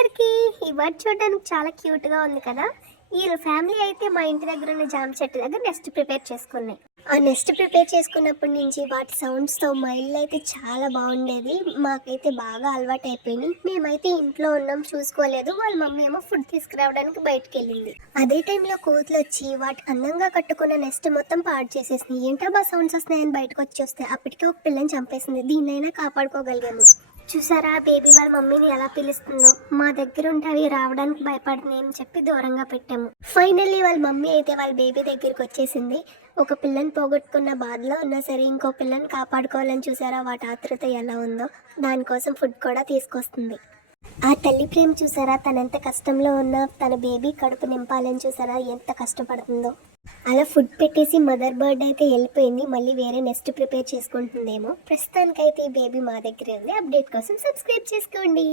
అందరికీ ఈ బర్డ్ చూడడానికి చాలా క్యూట్గా ఉంది కదా. ఈ ఫ్యామిలీ అయితే మా ఇంటి దగ్గర ఉన్న జామ చెట్టు దగ్గర నెస్ట్ ప్రిపేర్ చేసుకున్నాయి. ఆ నెస్ట్ ప్రిపేర్ చేసుకున్నప్పటి నుంచి వాటి సౌండ్స్తో మా ఇల్లు అయితే చాలా బాగుండేది. మాకైతే బాగా అలవాటు అయిపోయింది. మేమైతే ఇంట్లో ఉన్నాం, చూసుకోలేదు. వాళ్ళ మమ్మీ ఏమో ఫుడ్ తీసుకురావడానికి బయటకు వెళ్ళింది. అదే టైంలో కోతులు వచ్చి వాటి అందంగా కట్టుకున్న నెస్ట్ మొత్తం పాడు చేసేసింది. ఏంటో బా సౌండ్స్ వస్తున్నాయని బయటకు వచ్చి వస్తే అప్పటికే ఒక పిల్లని చంపేసింది. దీన్నైనా కాపాడుకోగలిగాము. చూసారా బేబీ వాళ్ళ మమ్మీని ఎలా పిలుస్తుందో. మా దగ్గర ఉంటే అవి రావడానికి భయపడుతున్నాయి అని చెప్పి దూరంగా పెట్టాము. ఫైనల్లీ వాళ్ళ మమ్మీ అయితే వాళ్ళ బేబీ దగ్గరికి వచ్చేసింది. ఒక పిల్లని పోగొట్టుకున్న బాధలో ఉన్నా సరే ఇంకో పిల్లని కాపాడుకోవాలని చూసారా వాటి ఆతృత ఎలా ఉందో. దానికోసం ఫుడ్ కూడా తీసుకొస్తుంది. ఆ తల్లి ప్రేమ చూసారా, తనంత కష్టంలో ఉన్న తన బేబీ కడుపు నింపాలని చూసారా ఎంత కష్టపడుతుందో. అలా ఫుడ్ పెట్టేసి మదర్ బర్డ్ అయితే వెళ్ళిపోయింది. మళ్ళీ వేరే నెస్ట్ ప్రిపేర్ చేసుకుంటుందేమో. ప్రస్తుతానికైతే ఈ బేబీ మా దగ్గరే ఉంది. అప్డేట్ కోసం సబ్స్క్రైబ్ చేసుకోండి.